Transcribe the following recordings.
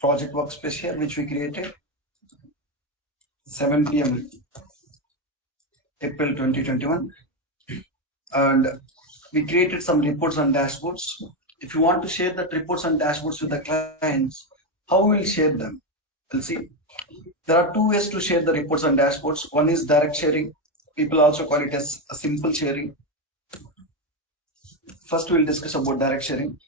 project workspace here, which we created 7 p.m. April 2021, and we created some reports and dashboards. If you want to share the reports and dashboards with the clients, how we will share them? We'll see. There are two ways to share the reports and dashboards. One is direct sharing. People also call it as a simple sharing. First, we'll discuss about direct sharing.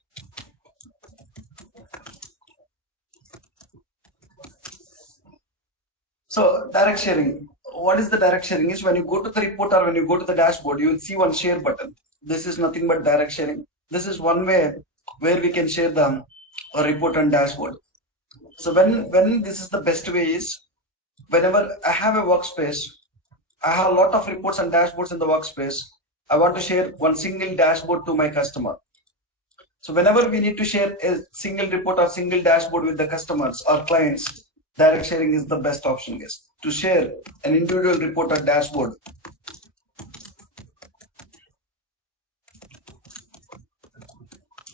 So direct sharing, what is the direct sharing is when you go to the report or when you go to the dashboard, you will see one share button. This is nothing but direct sharing. This is one way where we can share the report and dashboard. So when this is the best way is, whenever I have a workspace, I have a lot of reports and dashboards in the workspace. I want to share one single dashboard to my customer. So whenever we need to share a single report or single dashboard with the customers or clients, direct sharing is the best option, guys. To share an individual report or dashboard,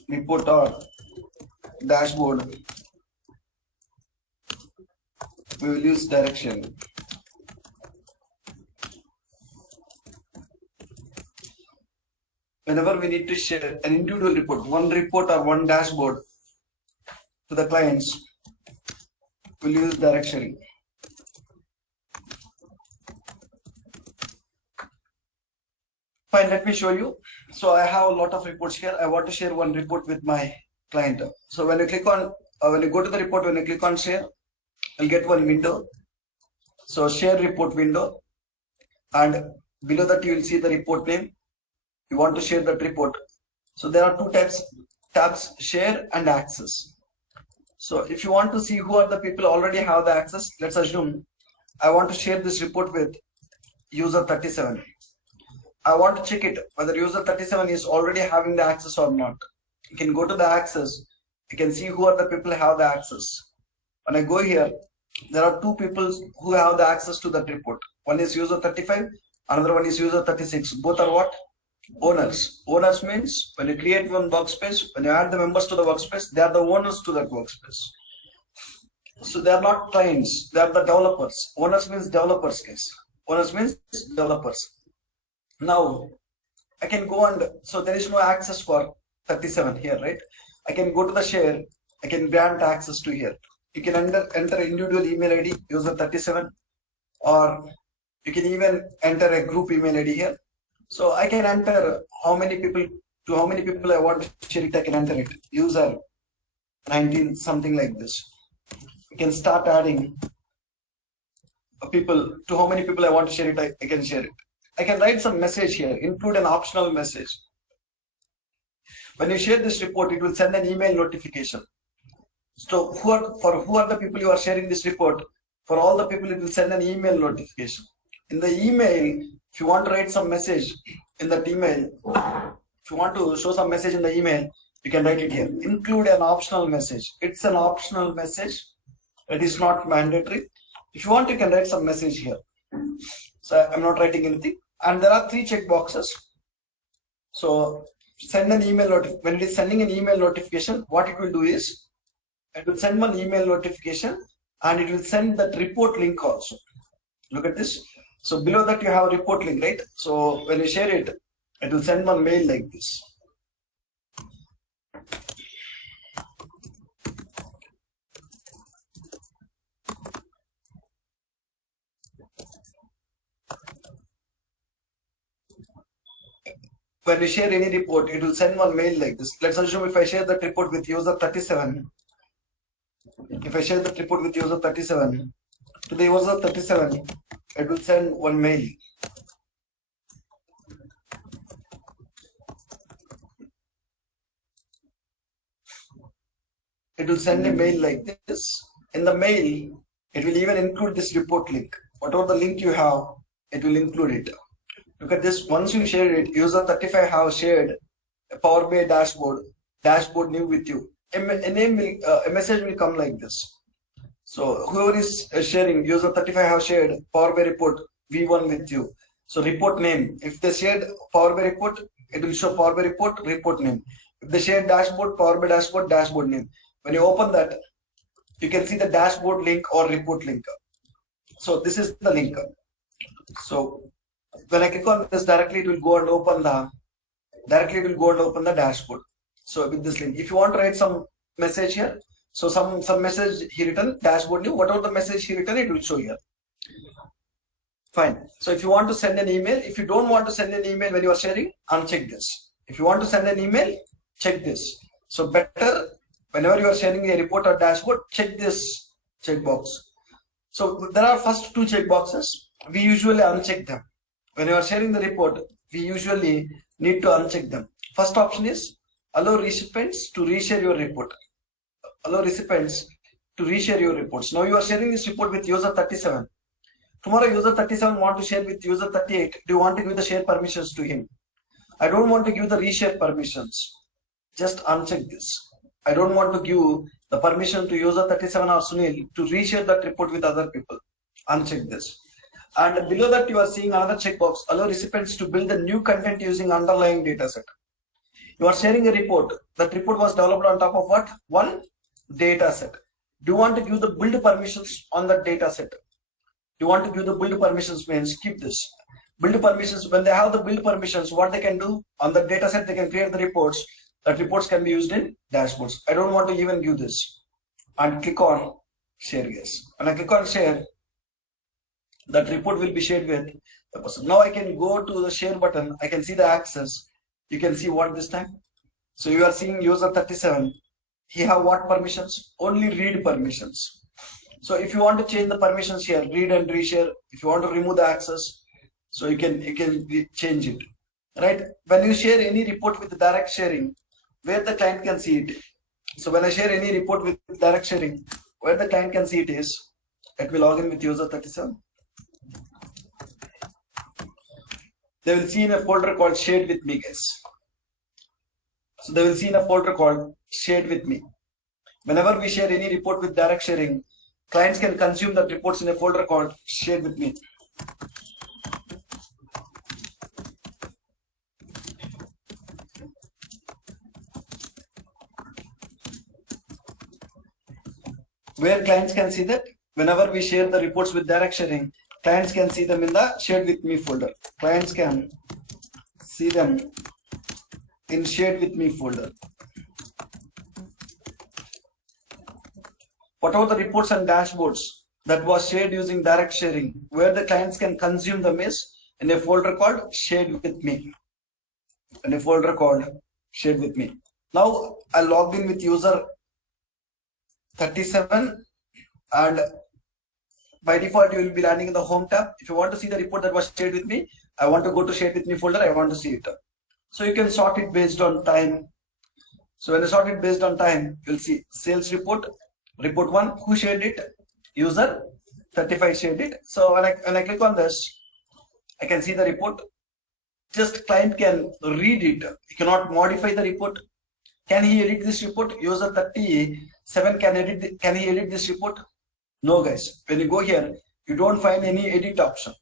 we will use direct sharing. Whenever we need to share an individual report, one report or one dashboard to the clients, we'll use direct sharing. Fine, let me show you. So I have a lot of reports here. I want to share one report with my client. So when you click on, when you go to the report, when you click on share, you'll get one window. So share report window, and below that you will see the report name. You want to share that report. So there are two tabs, share and access. So if you want to see who are the people already have the access, let's assume I want to share this report with user 37. I want to check it whether user 37 is already having the access or not. You can go to the access. You can see who are the people who have the access. When I go here, there are two people who have the access to that report. One is user 35, another one is user 36. Both are what? Owners. Owners means when you create one workspace, when you add the members to the workspace, they are the owners to that workspace. So they are not clients, they are the developers. Owners means developers, guys. Owners means developers. Now I can go and, so there is no access for 37 here, right? I can go to the share, I can grant access to here. You can enter individual email ID user 37, or you can even enter a group email ID here. So I can enter how many people I want to share it. I can enter it user 19, something like this. You can start adding people to how many people I want to share it. I can share it. I can write some message here, include an optional message. When you share this report, it will send an email notification. So who are the people you are sharing this report? For all the people, it will send an email notification. In the email, if you want to write some message in that email, if you want to show some message in the email, you can write it here. Include an optional message. It's an optional message. It is not mandatory. If you want, you can write some message here. So I'm not writing anything. And there are 3 check boxes. So send an email notification. When it is sending an email notification, what it will do is it will send one email notification and it will send that report link also. Look at this. So below that you have a report link, right? So when you share it, it will send one mail like this. When you share any report, it will send one mail like this. Let's assume if I share that report with user 37, if I share that report with user 37, to the user 37, it will send one mail. It will send a mail like this. In the mail, it will even include this report link. Whatever the link you have, it will include it. Look at this. Once you share it, user 35 have shared a Power BI dashboard new with you. A message will come like this. So whoever is sharing, user 35 have shared Power BI report V1 with you. So report name. If they shared Power BI report, it will show Power BI report name. If they shared dashboard, Power BI dashboard name. When you open that, you can see the dashboard link or report link. So this is the link. So when I click on this, directly it will go and open the dashboard. So with this link, if you want to write some message here, so some message he written dashboard new, whatever the message he written, it will show here. Fine. So if you want to send an email, if you don't want to send an email when you are sharing, uncheck this. If you want to send an email, check this. So better whenever you are sharing a report or dashboard, check this checkbox. So there are first two checkboxes. We usually uncheck them. When you are sharing the report, we usually need to uncheck them. First option is allow recipients to reshare your report. Allow recipients to reshare your reports. Now you are sharing this report with user 37. Tomorrow user 37 want to share with user 38. Do you want to give the share permissions to him? I don't want to give the reshare permissions. Just uncheck this. I don't want to give the permission to user 37 or Sunil to reshare that report with other people. Uncheck this. And below that you are seeing another checkbox. Allow recipients to build the new content using underlying dataset. You are sharing a report. That report was developed on top of what? One dataset. Do you want to give the build permissions on that dataset? You want to give the build permissions means keep this. Build permissions, when they have the build permissions, what they can do on the data set, they can create the reports. That reports can be used in dashboards. I don't want to even give this. And click on share yes. When I click on share, that report will be shared with the person. Now I can go to the share button. I can see the access. You can see what this time. So you are seeing user 37. He have what permissions? Only read permissions. So if you want to change the permissions here, read and reshare. If you want to remove the access, so you can change it, right? When you share any report with direct sharing, where the client can see it. So when I share any report with direct sharing, where the client can see it is, let me log in with user 37. They will see in a folder called shared with me, guys. So they will see in a folder called shared with me. Whenever we share any report with direct sharing, clients can consume that reports in a folder called shared with me. Where clients can see that whenever we share the reports with direct sharing, clients can see them in the shared with me folder. Clients can see them in shared with me folder. Whatever the reports and dashboards that was shared using direct sharing, where the clients can consume them is in a folder called shared with me. In a folder called shared with me. Now I logged in with user 37 and by default you will be landing in the home tab. If you want to see the report that was shared with me, I want to go to shared with me folder. I want to see it. So you can sort it based on time. So when I sort it based on time, you'll see sales report, report 1, who shared it? User 35 shared it. So when I click on this, I can see the report. Just client can read it. He cannot modify the report. Can he edit this report? User 37 can he edit this report? No, guys. When you go here, you don't find any edit option.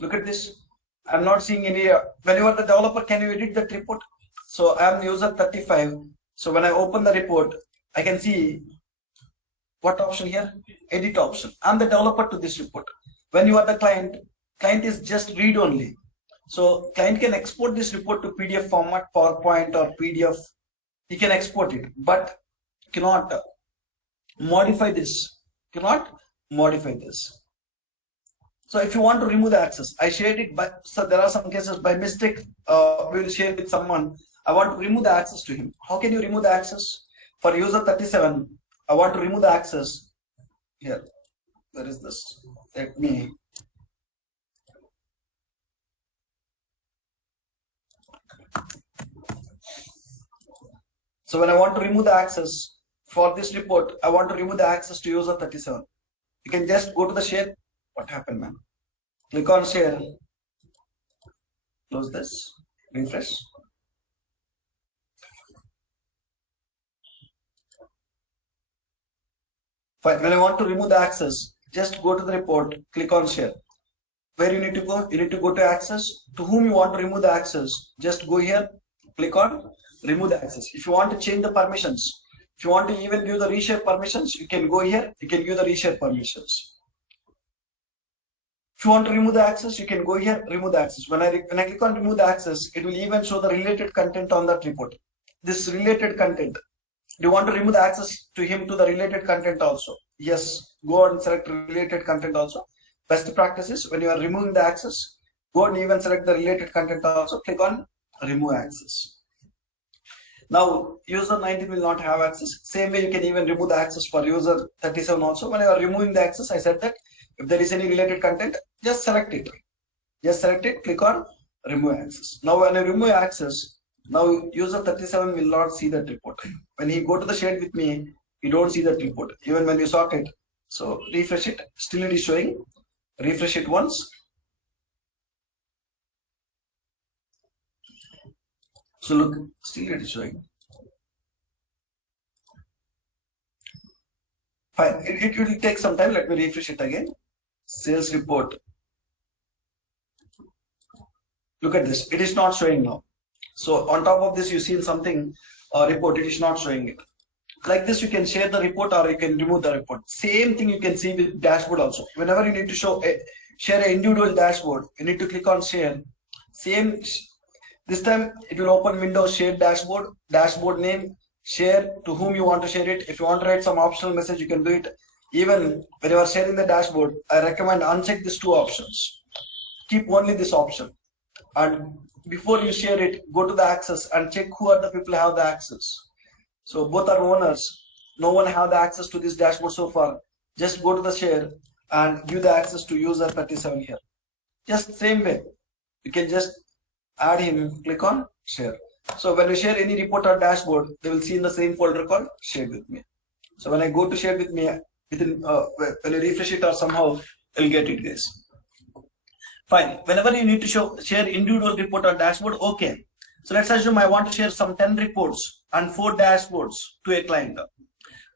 Look at this. I'm not seeing any. When you are the developer, can you edit that report? So I am user 35. So when I open the report, I can see what option here? Edit option. I'm the developer to this report. When you are the client is just read only. So client can export this report to PDF format, PowerPoint or PDF. He can export it, but cannot modify this. Cannot modify this. So if you want to remove the access, I shared it, but so there are some cases by mistake we will share with someone. I want to remove the access to him. How can you remove the access? For user 37, I want to remove the access. Here, where is this? Let me. So when I want to remove the access for this report, I want to remove the access to user 37. You can just go to the share. What happened, man? Click on share. Close this. Refresh. Fine. When I want to remove the access, just go to the report. Click on share. Where you need to go? You need to go to access. To whom you want to remove the access, just go here. Click on remove the access. If you want to change the permissions, If you want to even give the reshare permissions, you can go here, you can give the reshare permissions. If you want to remove the access, you can go here, remove the access. When I click on remove the access, it will even show the related content on that report. This related content. Do you want to remove the access to him to the related content also? Yes, go and select related content also. Best practice is when you are removing the access, go and even select the related content also, click on remove access. Now user 19 will not have access. Same way you can even remove the access for user 37 also. When you are removing the access, I said that if there is any related content, just select it. Just select it, click on remove access. Now when you remove access, now user 37 will not see that report. When he go to the shade with me, you don't see that report, even when you sort it. So refresh it, still it is showing. Refresh it once. So look, still it is showing. Fine, it will take some time. Let me refresh it again. Sales report. Look at this, it is not showing now. So on top of this, you see something report, it is not showing it. Like this, you can share the report or you can remove the report. Same thing you can see with dashboard also. Whenever you need to share an individual dashboard, you need to click on share. Same, this time it will open Windows share dashboard, dashboard name, share to whom you want to share it. If you want to write some optional message, you can do it. Even when you are sharing the dashboard, I recommend uncheck these two options. Keep only this option. And before you share it, go to the access and check who are the people who have the access. So both are owners. No one have the access to this dashboard so far. Just go to the share and give the access to user 37 here. Just same way. You can just add him, click on share. So when you share any report or dashboard, they will see in the same folder called share with me. So when I go to share with me, within when you refresh it or somehow, you'll get it, guys. Fine. Whenever you need to share individual report or dashboard, okay. So let's assume I want to share some 10 reports and 4 dashboards to a client.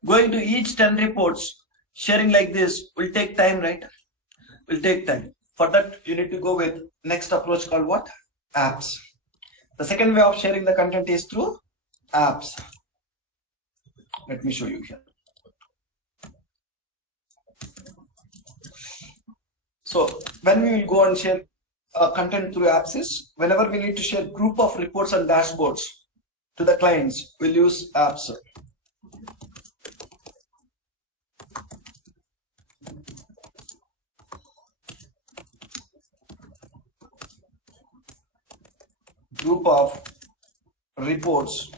Going to each 10 reports, sharing like this will take time, right? Will take time. For that, you need to go with next approach called what? Apps. The second way of sharing the content is through apps. Let me show you here. So when we will go and share content through apps is whenever we need to share group of reports and dashboards to the clients, we'll use apps. Group of reports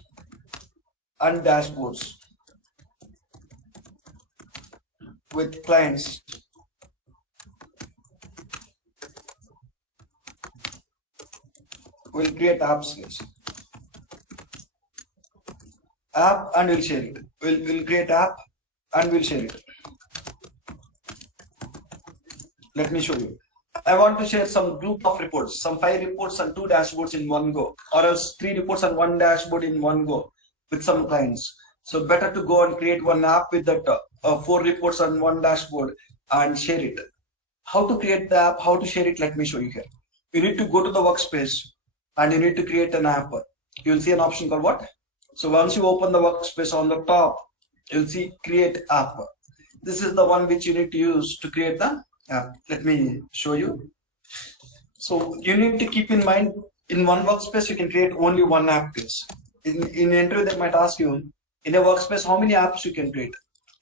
and dashboards with clients. We'll create apps, guys. App and we'll share it. We'll create app and we'll share it. Let me show you. I want to share some group of reports, some 5 reports and 2 dashboards in one go, or else 3 reports and 1 dashboard in one go with some clients. So better to go and create one app with that 4 reports and 1 dashboard and share it. How to create the app, how to share it, let me show you here. You need to go to the workspace and you need to create an app. You'll see an option called what? So once you open the workspace on the top, you'll see create app. This is the one which you need to use to create the app. Let me show you. So you need to keep in mind, in one workspace you can create only one app. In interview they might ask you, in a workspace how many apps you can create.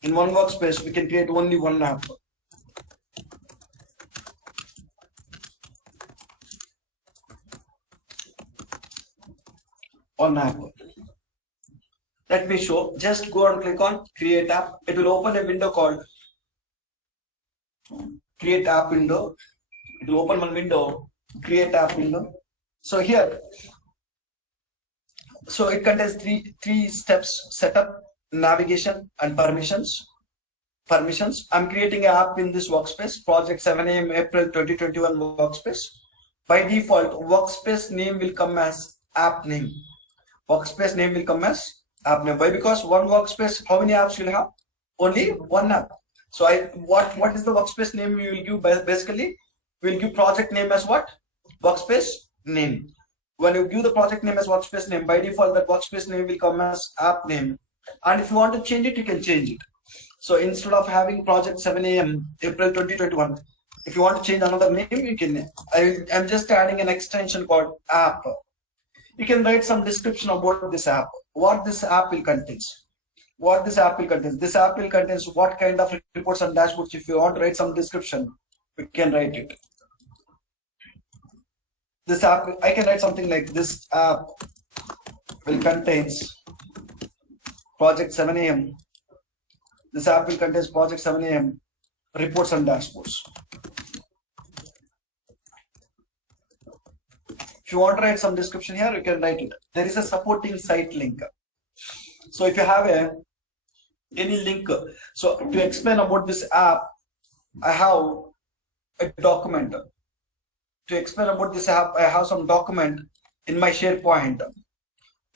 In one workspace we can create only one app. One app. Let me show. Just go and click on create app. It will open a window called create app window. It will open one window, create app window. So here, so it contains three steps: setup, navigation, and permissions. I'm creating an app in this workspace, project 7 AM April 2021 workspace. By default, workspace name will come as app name. Workspace name will come as app name. Why? Because one workspace, how many apps will have? Only one app. So what is the workspace name we will give? Basically, we'll give project name as what? Workspace name. When you give the project name as workspace name, by default that workspace name will come as app name. And if you want to change it, you can change it. So instead of having project 7 a.m. April 2021, if you want to change another name, you can. I'm just adding an extension called app. You can write some description about this app, what this app will contains. What this app will contain. This app will contains what kind of reports and dashboards. If you want to write some description, we can write it. This app, I can write something like this app will contains project 7 a.m. This app will contains project 7 a.m. reports and dashboards. If you want to write some description here, you can write it. There is a supporting site link. So if you have any link, so to explain about this app, I have a document. To explain about this app, I have some document in my SharePoint.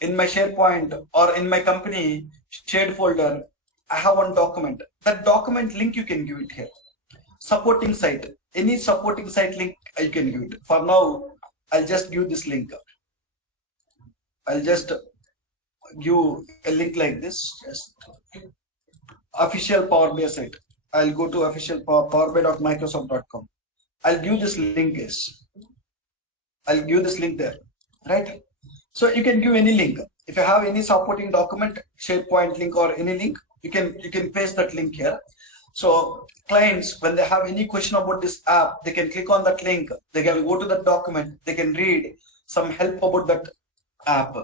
In my SharePoint or in my company shared folder, I have one document. That document link you can give it here. Supporting site, any supporting site link you can give it. For now, I'll just give this link. I'll just give a link like this. Just official Power BI site. I'll go to official powerbi.microsoft.com. I'll give this link I'll give this link there, right? So you can give any link. If you have any supporting document, SharePoint link or any link, you can paste that link here. So clients, when they have any question about this app, they can click on that link. They can go to that document. They can read some help about that app.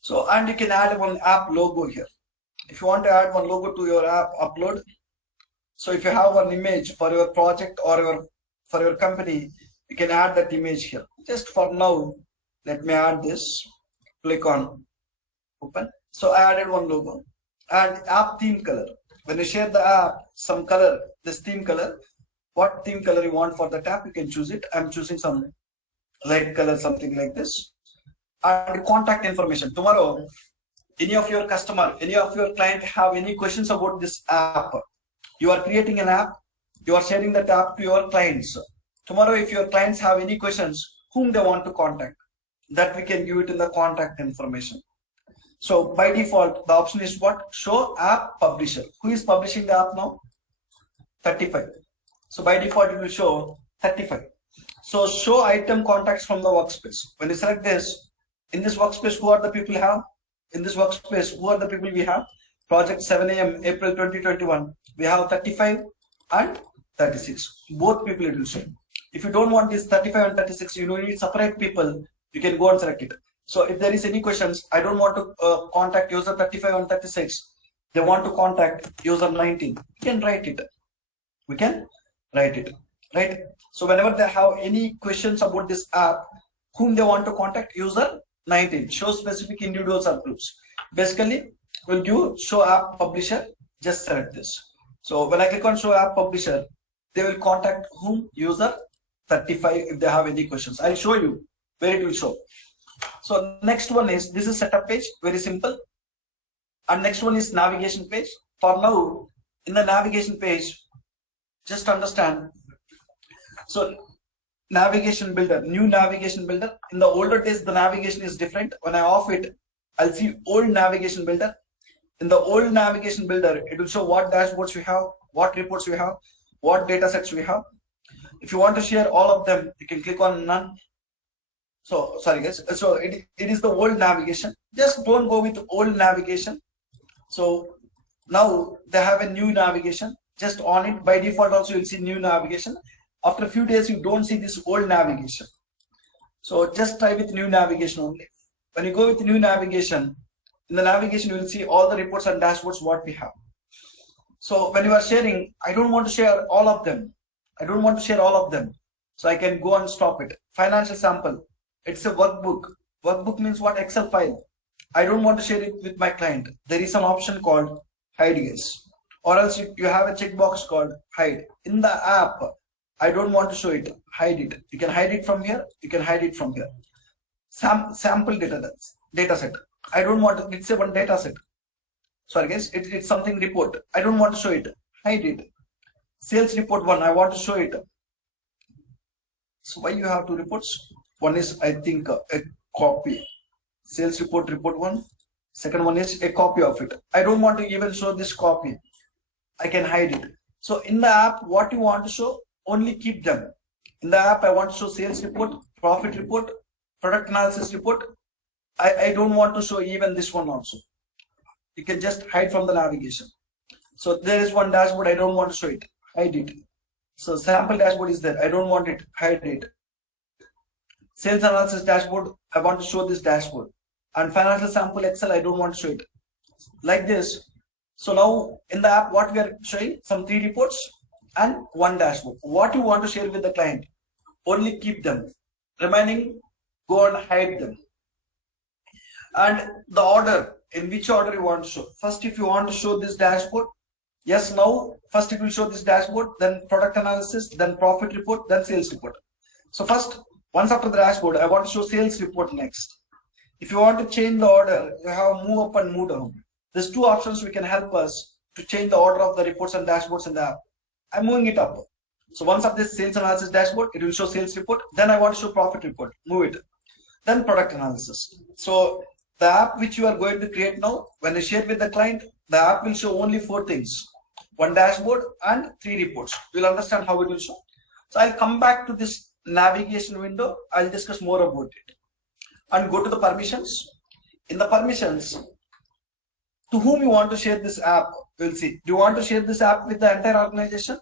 So, and you can add one app logo here. If you want to add one logo to your app, upload. So if you have one image for your project or for your company, you can add that image here. Just for now, let me add this. Click on open. So I added one logo and app theme color. When you share the app, some color, this theme color, what theme color you want for the app, you can choose it. I'm choosing some light color, something like this. And contact information. Tomorrow, any of your customer, any of your client have any questions about this app, you are creating an app, you are sharing that app to your clients. Tomorrow, if your clients have any questions, whom they want to contact, that we can give it in the contact information. So by default, the option is what? Show app publisher. Who is publishing the app now? 35. So by default, it will show 35. So show item contacts from the workspace. When you select this, in this workspace, who are the people we have? In this workspace, who are the people we have? Project 7 a.m. April 2021. We have 35 and 36. Both people it will show. If you don't want this 35 and 36, you need separate people. You can go and select it. So if there is any questions, I don't want to contact user 35 and 36. They want to contact user 19. We can write it. We can write it, right? So whenever they have any questions about this app, whom they want to contact, user 19. Show specific individuals or groups. Basically, we'll give show app publisher. Just select this. So when I click on show app publisher, they will contact whom? User 35 if they have any questions. I'll show you where it will show. So next one is, this is setup page, very simple. And next one is navigation page. For now, in the navigation page, just understand. So navigation builder, new navigation builder. In the older days, the navigation is different. When I off it, I'll see old navigation builder. In the old navigation builder, it will show what dashboards we have, what reports we have, what data sets we have. If you want to share all of them, you can click on none. So sorry guys, so it is the old navigation. Just don't go with old navigation. So now they have a new navigation. Just on it, by default also you'll see new navigation. After a few days you don't see this old navigation. So just try with new navigation only. When you go with new navigation, in the navigation you will see all the reports and dashboards what we have. So when you are sharing, I don't want to share all of them. I don't want to share all of them. So I can go and stop it. Financial sample. It's a workbook. Workbook means what? Excel file. I don't want to share it with my client. There is an option called hide guys. Or else you have a checkbox called hide. In the app, I don't want to show it. Hide it. You can hide it from here. You can hide it from here. Sample data set. I don't want to, it's a one data set. Sorry guys, it's something report. I don't want to show it. Hide it. Sales report 1. I want to show it. So why you have two reports? One is, I think, a copy. Sales report 1. Second one is a copy of it. I don't want to even show this copy. I can hide it. So in the app, what you want to show, only keep them. In the app, I want to show sales report, profit report, product analysis report. I don't want to show even this one also. You can just hide from the navigation. So there is one dashboard, I don't want to show it, hide it. So sample dashboard is there, I don't want it, hide it. Sales analysis dashboard, I want to show this dashboard. And financial sample Excel, I don't want to show it. Like this. So now in the app, what we are showing, some 3 reports and 1 dashboard. What you want to share with the client, only keep them. Remaining, go and hide them. And the order, in which order you want to show. First, if you want to show this dashboard, yes, now first it will show this dashboard, then product analysis, then profit report, then sales report. So first, once after the dashboard, I want to show sales report next. If you want to change the order, you have move up and move down. There's 2 options which can help us to change the order of the reports and dashboards in the app. I'm moving it up. So once of this sales analysis dashboard, it will show sales report. Then I want to show profit report, move it. Then product analysis. So the app which you are going to create now, when you share with the client, the app will show only 4 things. 1 dashboard and 3 reports. You'll understand how it will show. So I'll come back to this navigation window. I'll discuss more about it. And go to the permissions. In the permissions, to whom you want to share this app, we'll see. Do you want to share this app with the entire organization?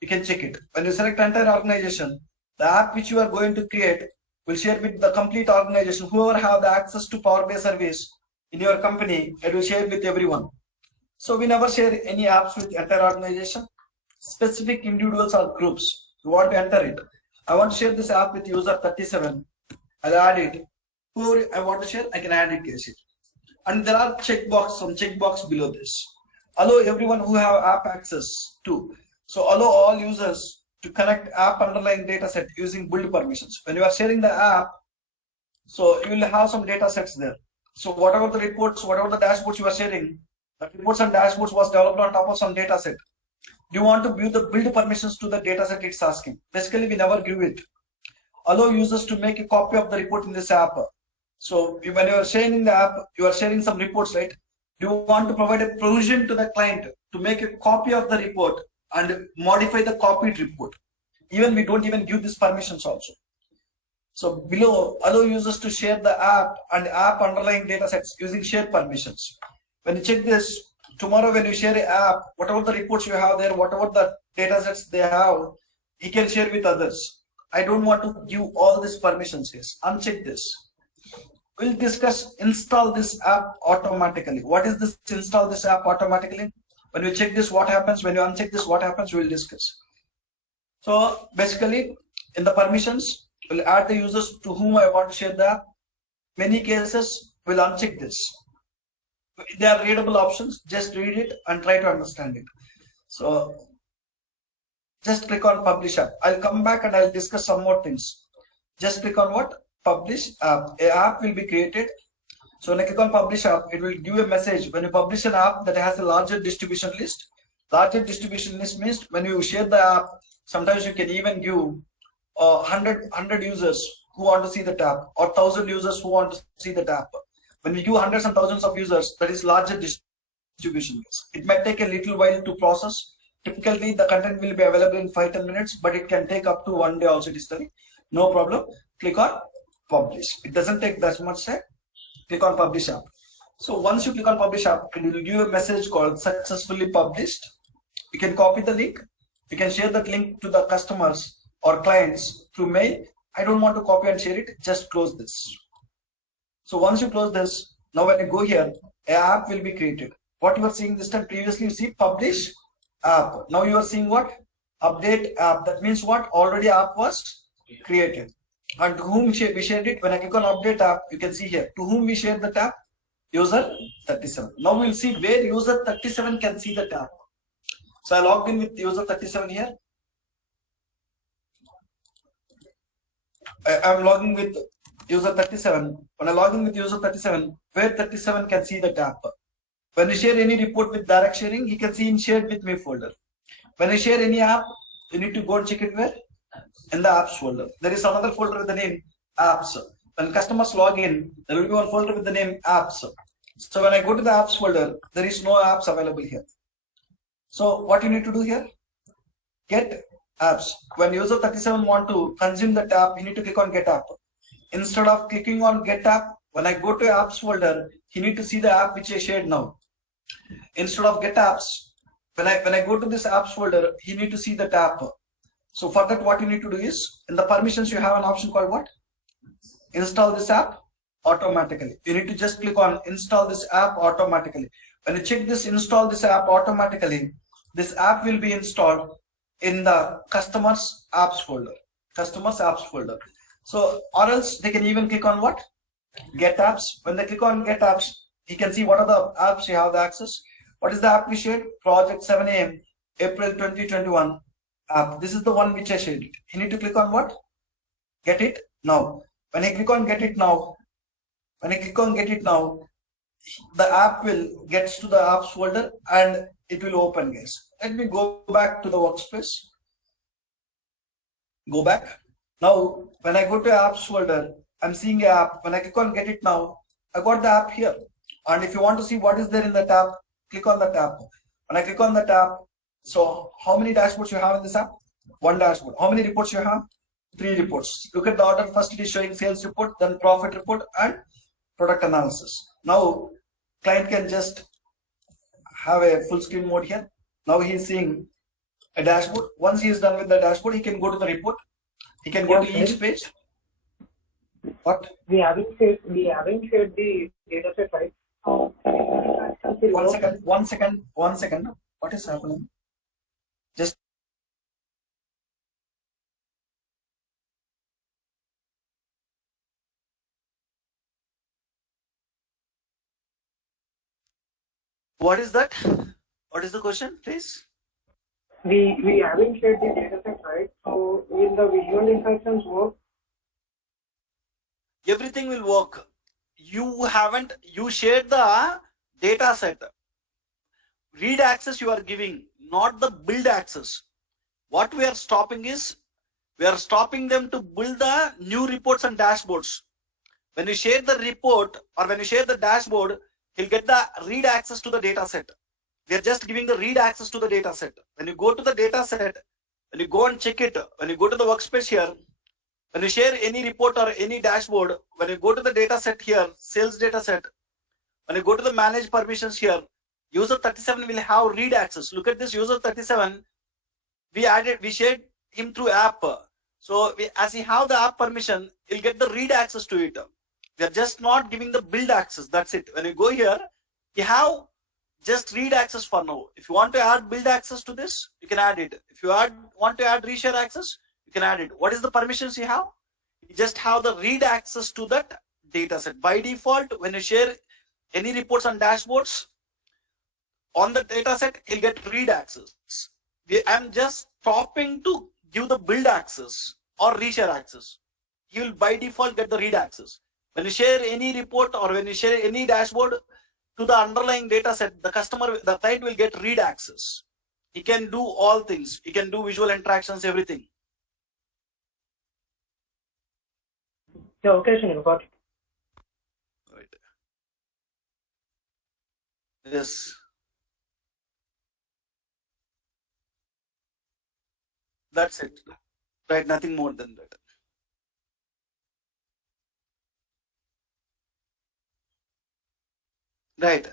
You can check it. When you select entire organization, the app which you are going to create will share with the complete organization. Whoever have the access to Power BI service in your company, it will share with everyone. So we never share any apps with entire organization. Specific individuals or groups, you want to enter it. I want to share this app with user 37. I'll add it. Whoever I want to share, I can add it, case it. And there are some checkbox below this. Allow everyone who have app access to. So allow all users to connect app underlying data set using build permissions. When you are sharing the app, so you will have some data sets there. So whatever the reports, whatever the dashboards you are sharing, the reports and dashboards was developed on top of some data set. Do you want to view the build permissions to the data set it's asking? Basically, we never give it. Allow users to make a copy of the report in this app. So when you are sharing the app, you are sharing some reports, right? Do you want to provide a provision to the client to make a copy of the report and modify the copied report? Even we don't even give these permissions also. So below, allow users to share the app and app underlying data sets using shared permissions. When you check this, tomorrow when you share an app, whatever the reports you have there, whatever the data sets they have, you can share with others. I don't want to give all these permissions here. Uncheck this. We'll discuss install this app automatically. What is this install this app automatically? When you check this, what happens? When you uncheck this, what happens? We'll discuss. So basically, in the permissions, we'll add the users to whom I want to share the app. Many cases, we'll uncheck this. They are readable options. Just read it and try to understand it. So just click on publish app. I'll come back and I'll discuss some more things. Just click on what? Publish app. A app will be created. So when I click on publish app, it will give a message. When you publish an app that has a larger distribution list, larger distribution list means when you share the app, sometimes you can even give 100 users who want to see the app or 1,000 users who want to see the app. When we give hundreds and thousands of users, that is larger distribution list. It might take a little while to process. Typically, the content will be available in 5-10 minutes, but it can take up to 1 day also. No problem. Click on publish. It doesn't take that much time. Click on publish app. So once you click on publish app, it will give a message called successfully published. You can copy the link. You can share that link to the customers or clients through mail. I don't want to copy and share it. Just close this. So once you close this, now when you go here, an app will be created. What you are seeing this time, previously you see publish app. Now you are seeing what? Update app. That means what? Already app was created. And to whom we shared it? When I click on update app, you can see here to whom we shared the tab. User 37. Now we'll see where user 37 can see the tab. So I logged in with user 37 here. I'm logging with user 37. When I log in with user 37, where 37 can see the tab. When you share any report with direct sharing, he can see in shared with me folder. When I share any app, you need to go and check it where? In the apps folder. There is another folder with the name apps. When customers log in, there will be one folder with the name apps. So when I go to the apps folder, there is no apps available here. So what you need to do here, get apps. When user 37 want to consume that app, you need to click on get app. Instead of clicking on get app, when I go to apps folder, you need to see the app which I shared now. Instead of get apps, when I go to this apps folder, you need to see the app. So for that, what you need to do is, in the permissions, you have an option called what? Install this app automatically. You need to just click on install this app automatically. When you check this install this app automatically, this app will be installed in the customers apps folder. Customers apps folder. So, or else they can even click on what? Get apps. When they click on get apps, you can see what are the apps you have the access. What is the app we shared? Project 7 a.m. April 2021 app. This is the one which I shared. You need to click on what? Get it now. When I click on get it now, the app will gets to the apps folder and it will open, guys. Let me go back to the workspace. Go back. Now, when I go to apps folder, I'm seeing an app. When I click on get it now, I got the app here. And if you want to see what is there in the tab, click on the tab. When I click on the tab, so how many dashboards you have in this app? One dashboard. How many reports you have? 3 reports. Look at the order. First it is showing sales report, then profit report and product analysis. Now client can just have a full screen mode here. Now he is seeing a dashboard. Once he is done with the dashboard, he can go to the report. He can go to each page. What? We haven't shared the data set, right? One second. What is happening? Just what is that? What is the question, please? We haven't shared the data set, right? So will the visual instructions work? Everything will work. You shared the data set. Read access you are giving, not the build access. What we are stopping is, we are stopping them to build the new reports and dashboards. When you share the report or when you share the dashboard, he'll get the read access to the data set. We are just giving the read access to the data set. When you go to the data set, when you go and check it, when you go to the workspace here, when you share any report or any dashboard, when you go to the data set here, sales data set, when you go to the manage permissions here, user 37 will have read access. Look at this user 37. We shared him through app. So as he have the app permission, he'll get the read access to it. We are just not giving the build access. That's it. When you go here, you have just read access for now. If you want to add build access to this, you can add it. If you want to add reshare access, you can add it. What is the permissions you have? You just have the read access to that data set. By default, when you share any reports and dashboards on the data set, you'll get read access. I'm just stopping to give the build access or reshare access. He will by default get the read access. When you share any report or when you share any dashboard to the underlying data set, the client will get read access. He can do all things. He can do visual interactions, everything. Yeah, okay, Sunil, got it. Right. Yes. That's it. Right, nothing more than that. Right.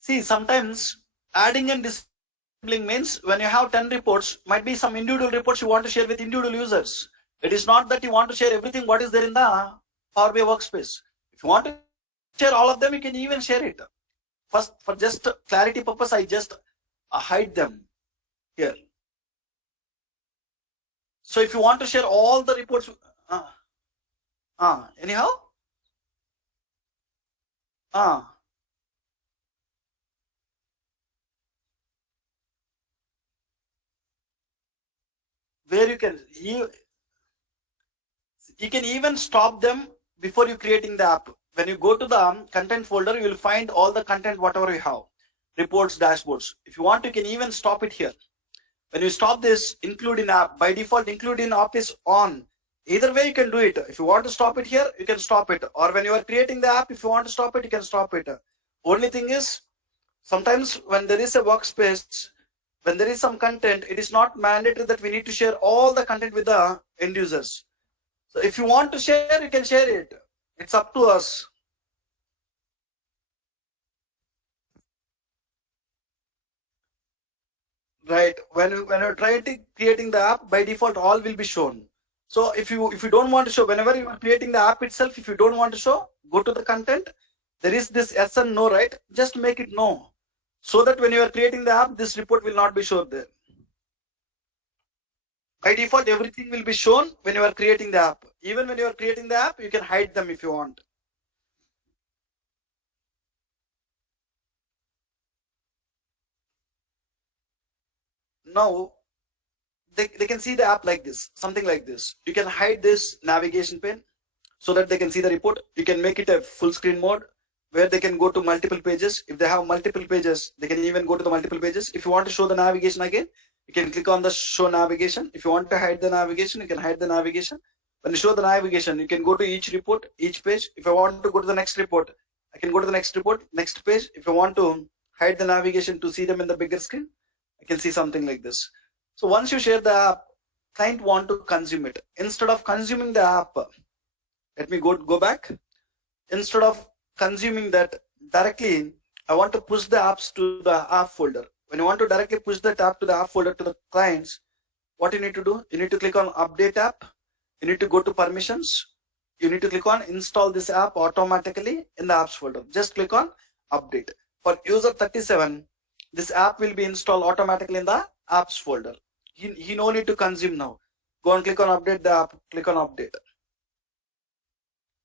See, sometimes adding and disabling means when you have 10 reports, might be some individual reports you want to share with individual users. It is not that you want to share everything what is there in the Power BI workspace. If you want to share all of them, you can even share it. First, for just clarity purpose, I just hide them here. So if you want to share all the reports, anyhow, where you can even stop them before you creating the app. When you go to the content folder, you will find all the content whatever you have, reports, dashboards. If you want, you can even stop it here. When you stop this, include in app, by default include in app is on. Either way you can do it. If you want to stop it here, you can stop it. Or when you are creating the app, if you want to stop it, you can stop it. Only thing is, sometimes when there is a workspace, when there is some content, it is not mandatory that we need to share all the content with the end users. So if you want to share, you can share it. It's up to us. Right. When you're trying to creating the app, by default, all will be shown. So if you don't want to show, whenever you are creating the app itself, if you don't want to show, go to the content. There is this yes and no, right? Just make it no, so that when you are creating the app, this report will not be shown there. By default, everything will be shown when you are creating the app. Even when you are creating the app, you can hide them if you want. Now, they can see the app like this, something like this. You can hide this navigation pane so that they can see the report. You can make it a full screen mode where they can go to multiple pages. If they have multiple pages, they can even go to the multiple pages. If you want to show the navigation again, you can click on the show navigation. If you want to hide the navigation, you can hide the navigation. When you show the navigation, you can go to each report, each page. If I want to go to the next report, I can go to the next report, next page. If I want to hide the navigation to see them in the bigger screen, I can see something like this. So once you share the app, client want to consume it. Instead of consuming the app, let me go back. Instead of consuming that directly, I want to push the apps to the app folder. When you want to directly push that app to the app folder to the clients, what you need to do? You need to click on update app. You need to go to permissions. You need to click on install this app automatically in the apps folder. Just click on update. For user 37, this app will be installed automatically in the apps folder. He no need to consume now. Go and click on update the app. Click on update.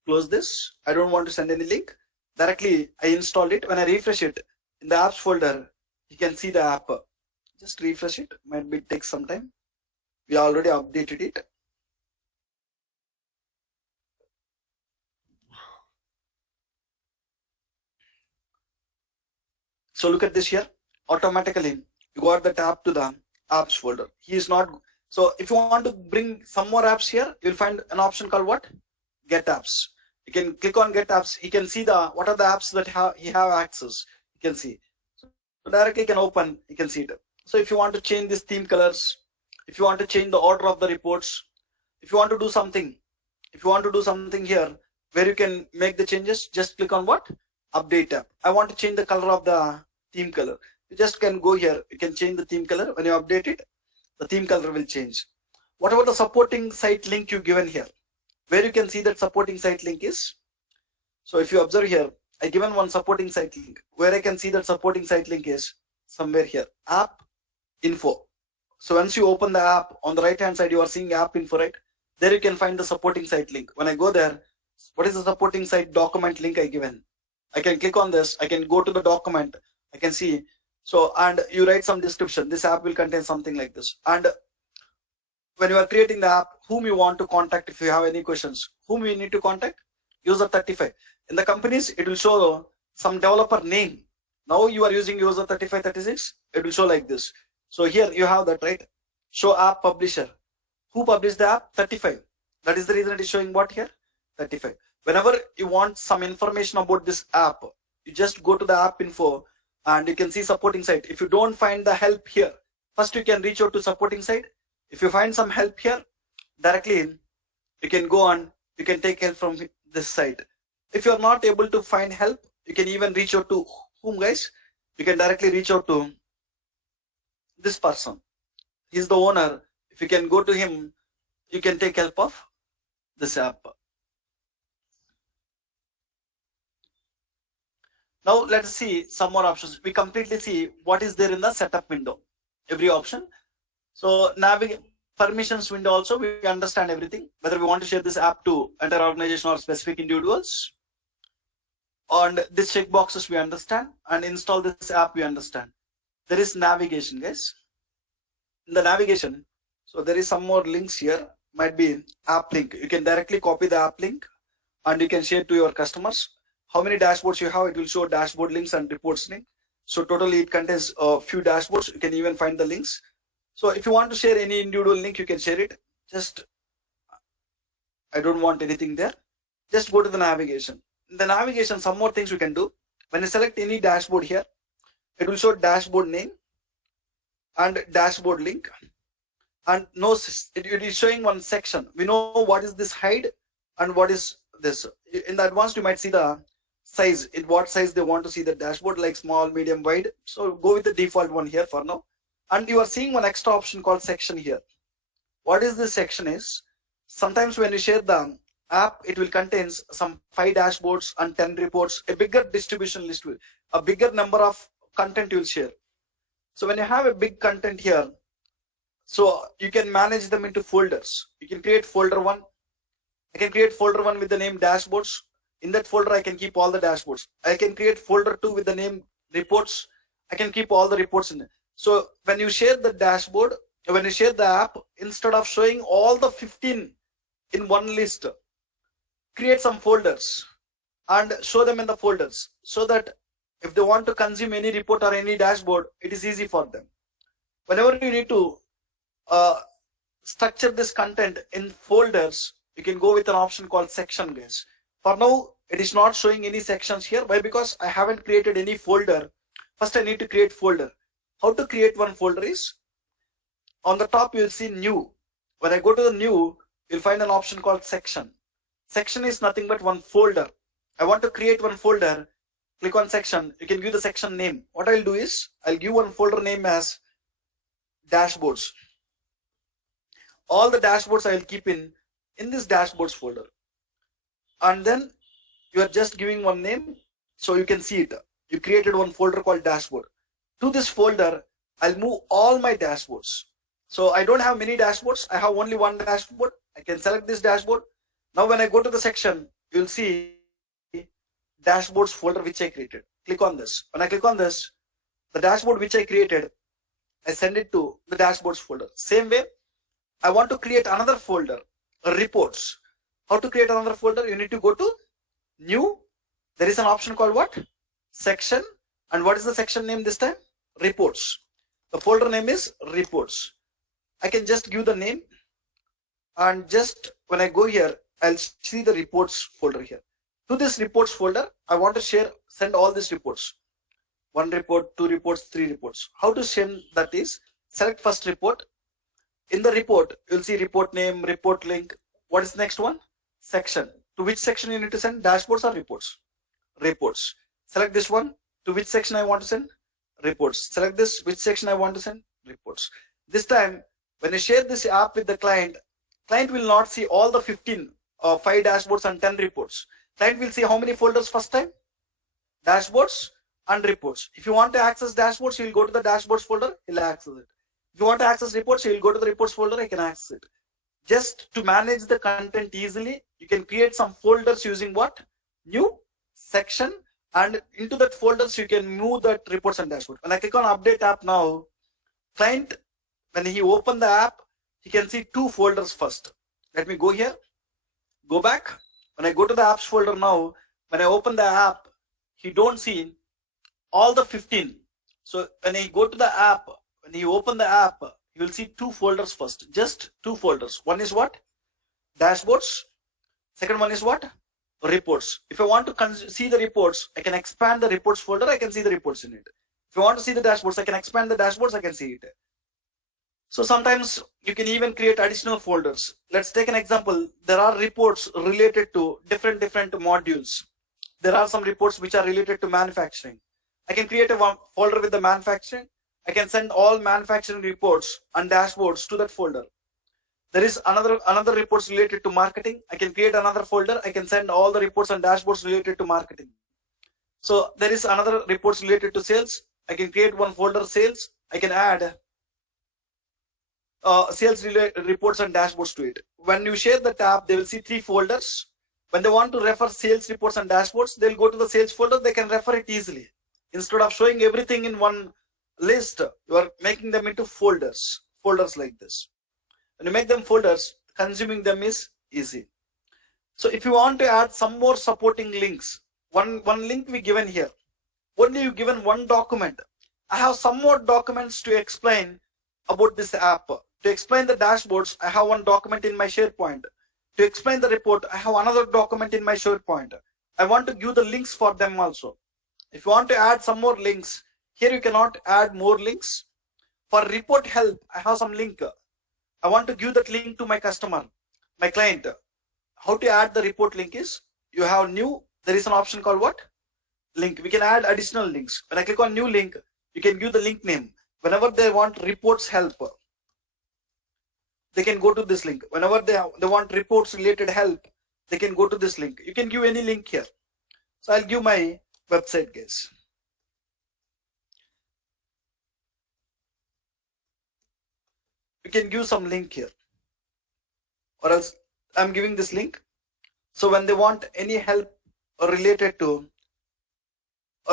Close this. I don't want to send any link. Directly I installed it. When I refresh it in the apps folder, you can see the app. Just refresh it. Might be take some time. We already updated it. So look at this here. Automatically you got the tab to the apps folder. He is not. So if you want to bring some more apps here, you'll find an option called what? Get apps. You can click on get apps. He can see what are the apps that he have access. You can see. So directly you can open. You can see it. So if you want to change these theme colors, if you want to change the order of the reports, if you want to do something, here where you can make the changes, just click on what? Update tab. I want to change the color of the theme color. You just can go here. You can change the theme color. When you update it, the theme color will change. What about the supporting site link you given here? Where you can see that supporting site link is. So if you observe here, I given one supporting site link. Where I can see that supporting site link is somewhere here. App info. So once you open the app, on the right hand side you are seeing app info, right? There you can find the supporting site link. When I go there, what is the supporting site document link I given? I can click on this. I can go to the document. I can see. So, and you write some description. This app will contain something like this. And when you are creating the app, whom you want to contact if you have any questions, whom you need to contact? User 35. In the companies, it will show some developer name. Now you are using user 3536. It will show like this. So here you have that, right? Show app publisher. Who published the app? 35. That is the reason it is showing what here? 35. Whenever you want some information about this app, you just go to the app info and you can see supporting site. If you don't find the help here, first you can reach out to supporting site. If you find some help here, directly you can go on, you can take help from this site. If you are not able to find help, you can even reach out to whom, guys? You can directly reach out to this person. He's the owner. If you can go to him, you can take help of this app. Now let's see some more options. We completely see what is there in the setup window, every option. So navigate permissions window also, we understand everything, whether we want to share this app to entire organization or specific individuals. And this checkboxes we understand, and install this app we understand. There is navigation, guys. In the navigation, so there is some more links here. Might be app link. You can directly copy the app link and you can share to your customers. How many dashboards you have, it will show dashboard links and reports link. So totally it contains a few dashboards. You can even find the links. So if you want to share any individual link, you can share it. Just I don't want anything there. Just go to the navigation. In the navigation, some more things we can do. When you select any dashboard here, it will show dashboard name and dashboard link. And it is showing one section. We know what is this hide and what is this. In the advanced, you might see the size, in what size they want to see the dashboard, like small, medium, wide. So go with the default one here for now. And you are seeing one extra option called section here. What is this section is, sometimes when you share the app, it will contain some 5 dashboards and 10 reports, a bigger distribution list, with a bigger number of content you will share. So when you have a big content here, so you can manage them into folders. You can create folder 1. I can create folder 1 with the name dashboards. In that folder, I can keep all the dashboards. I can create folder 2 with the name reports. I can keep all the reports in it. So when you share the dashboard, when you share the app, instead of showing all the 15 in one list, create some folders and show them in the folders, so that if they want to consume any report or any dashboard, it is easy for them. Whenever you need to structure this content in folders, you can go with an option called section, guys. For now, it is not showing any sections here. Why? Because I haven't created any folder. First, I need to create folder. How to create one folder is, on the top, you'll see new. When I go to the new, you'll find an option called section. Section is nothing but one folder. I want to create one folder. Click on section. You can give the section name. What I'll do is, I'll give one folder name as dashboards. All the dashboards I'll keep in this dashboards folder. And then you are just giving one name so you can see it. You created one folder called dashboard. To this folder, I'll move all my dashboards. So I don't have many dashboards. I have only one dashboard. I can select this dashboard. Now when I go to the section, you'll see dashboards folder which I created. Click on this. When I click on this, the dashboard which I created, I send it to the dashboards folder. Same way, I want to create another folder, reports. How to create another folder? You need to go to new. There is an option called what? Section. And what is the section name this time? Reports. The folder name is reports. I can just give the name, and just when I go here, I'll see the reports folder here. To this reports folder, I want to send all these reports. 1 report, 2 reports, 3 reports. How to send that is, select first report. In the report, you'll see report name, report link. What is the next one? Section. To which section you need to send? Dashboards or reports? Reports. Select this one. To which section I want to send? Reports. Select this. Which section I want to send? Reports. This time, when you share this app with the client will not see all the 15 5 dashboards and 10 reports. Client will see how many folders first time? Dashboards and reports. If you want to access dashboards, you will go to the dashboards folder, he'll access it. If you want to access reports, you will go to the reports folder, I can access it. Just to manage the content easily, you can create some folders using what? New section, and into that folders you can move that reports and dashboard. When I click on update app now, client, when he open the app, he can see 2 folders first. Let me go here, go back. When I go to the apps folder now, when I open the app, he don't see all the 15. So when I go to the app, when you open the app, you will see 2 folders first, just 2 folders. One is what? Dashboards. Second one is what? Reports. If I want to see the reports, I can expand the reports folder, I can see the reports in it. If I want to see the dashboards, I can expand the dashboards, I can see it. So sometimes you can even create additional folders. Let's take an example. There are reports related to different modules. There are some reports which are related to manufacturing. I can create a folder with the manufacturing. I can send all manufacturing reports and dashboards to that folder. There is another reports related to marketing. I can create another folder. I can send all the reports and dashboards related to marketing. So there is another reports related to sales. I can create one folder sales. I can add sales reports and dashboards to it. When you share the tab, they will see 3 folders. When they want to refer sales reports and dashboards, they'll go to the sales folder. They can refer it easily. Instead of showing everything in one list, you are making them into folders like this. When you make them folders, consuming them is easy. So if you want to add some more supporting links, one link we given here, only you given one document. I have some more documents to explain about this app. To explain the dashboards, I have one document in my SharePoint. to explain the report, I have another document in my SharePoint. I want to give the links for them also. If you want to add some more links, here you cannot add more links. For report help, I have some link. I want to give that link to my customer, my client. How to add the report link is, you have new, there is an option called what? Link. We can add additional links. When I click on new link, you can give the link name. Whenever they want reports help, they can go to this link. Whenever they want reports related help, they can go to this link. You can give any link here. So I'll give my website, guys. You can give some link here, or else I'm giving this link. So when they want any help related to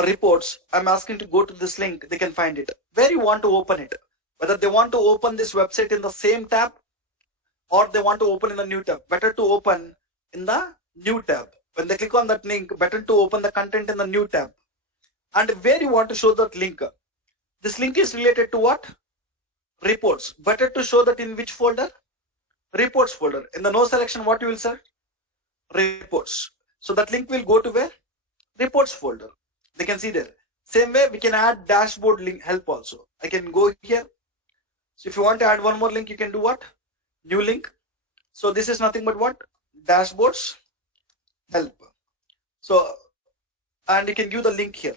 reports, I'm asking to go to this link. They can find it. Where you want to open it, whether they want to open this website in the same tab or they want to open in the new tab. Better to open in the new tab. When they click on that link, better to open the content in the new tab. And where you want to show that link, this link is related to what? Reports. Better to show that in which folder? Reports folder. In the no selection, what you will say? Reports. So that link will go to where? Reports folder. They can see there. Same way we can add dashboard link help also. I can go here. So if you want to add one more link, you can do what? New link. So this is nothing but what? Dashboards help. So, and you can give the link here.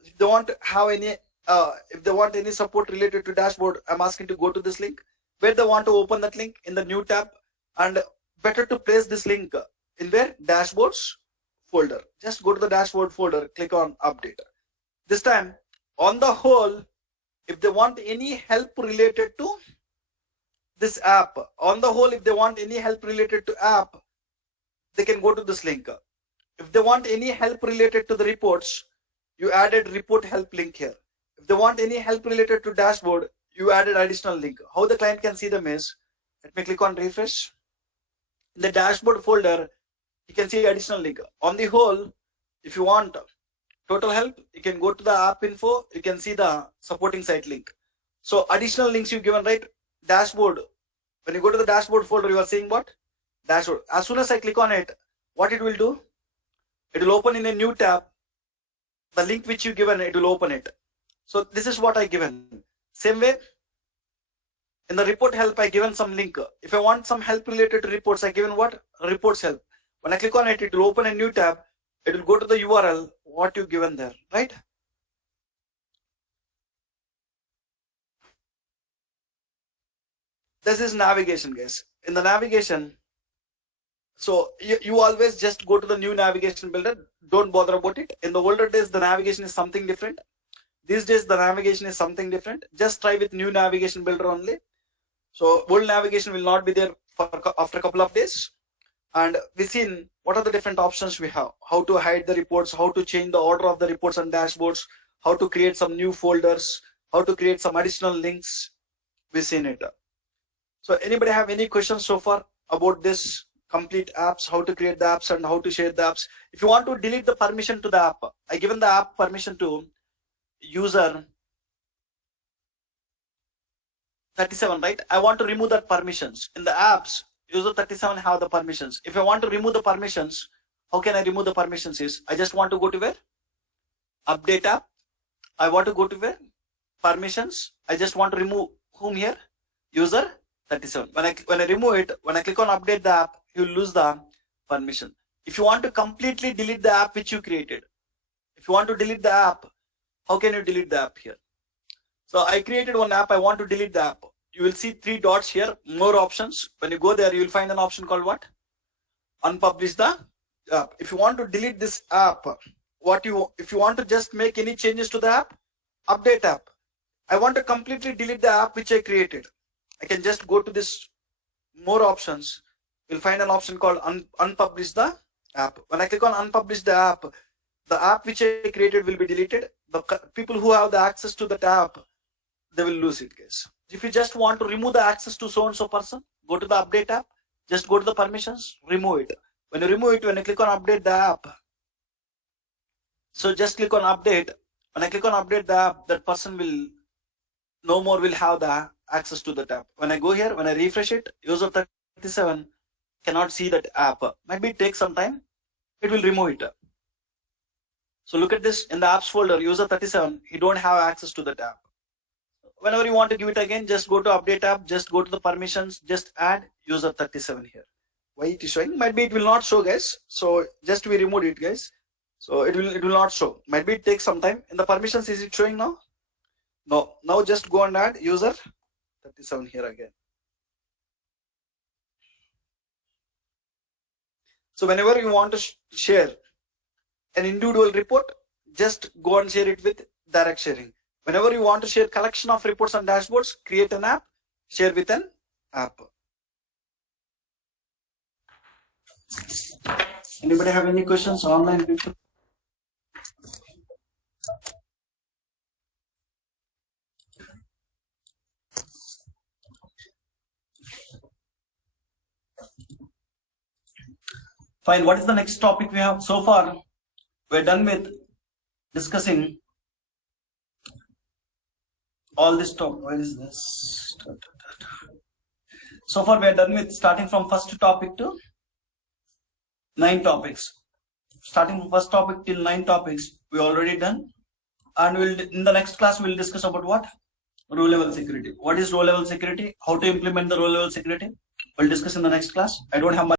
If they want to have any, if they want any support related to dashboard, I'm asking to go to this link. Where they want to open that link in the new tab, and better to place this link in where? Dashboards folder. Just go to the dashboard folder, click on update. This time, on the whole, if they want any help related to this app, on the whole, if they want any help related to app, they can go to this link. If they want any help related to the reports, you added report help link here. If they want any help related to dashboard, you added additional link. How the client can see them is, let me click on refresh. In the dashboard folder, you can see additional link. On the whole, if you want total help, you can go to the app info, you can see the supporting site link. So additional links you given, right? Dashboard. When you go to the dashboard folder, you are seeing what? Dashboard. As soon as I click on it, what it will do? It will open in a new tab. The link which you given, it will open it. So this is what I given. Same way, in the report help, I given some link. If I want some help related to reports, I given what? Reports help. When I click on it, it will open a new tab. It will go to the URL, what you given there, right? This is navigation, guys. In the navigation, so you always just go to the new navigation builder. Don't bother about it. In the older days, the navigation is something different. These days, the navigation is something different. Just try with new navigation builder only. So old navigation will not be there for after a couple of days. And we've seen what are the different options we have. How to hide the reports, how to change the order of the reports and dashboards, how to create some new folders, how to create some additional links. We've seen it. So anybody have any questions so far about this complete apps, how to create the apps and how to share the apps? If you want to delete the permission to the app, I given the app permission to user 37, right? I want to remove that permissions. In the apps, user 37 have the permissions. If I want to remove the permissions, how can I remove the permissions is, I just want to go to where? Update app. I want to go to where? Permissions. I just want to remove whom here? User 37. When I remove it, when I click on update the app, you will lose the permission. If you want to completely delete the app which you created, if you want to delete the app, how can you delete the app here? So I created one app, I want to delete the app. You will see 3 dots here, more options. When you go there, you will find an option called what? Unpublish the app. If you want to delete this app, if you want to just make any changes to the app, update app. I want to completely delete the app which I created. I can just go to this more options. You'll find an option called unpublish the app. When I click on unpublish the app which I created will be deleted. The people who have the access to that app, they will lose it, guys. If you just want to remove the access to so and so person, go to the update app, just go to the permissions, remove it. When you remove it, when you click on update the app, so just click on update. When I click on update the app, that person will no more will have the access to the tab. When I go here, when I refresh it, user 37 cannot see that app. Maybe it takes some time. It will remove it. So look at this in the apps folder, user 37, you don't have access to that app. Whenever you want to give it again, just go to update app, just go to the permissions, just add user 37 here. Why it is showing? Might be it will not show, guys. So just we removed it, guys. So it will not show. Might be it takes some time. In the permissions, is it showing now? No. Now just go and add user 37 here again. So whenever you want to share an individual report, just go and share it with direct sharing. Whenever you want to share collection of reports and dashboards, create an app, share with an app. Anybody have any questions online people? Fine. What is the next topic we have? So far, we're done with discussing all this topic. Where is this? So far, we are done with starting from first topic to 9 topics. Starting from first topic till 9 topics, we already done. And we'll in the next class we'll discuss about what? Row level security. What is row level security? How to implement the row level security? We'll discuss in the next class. I don't have much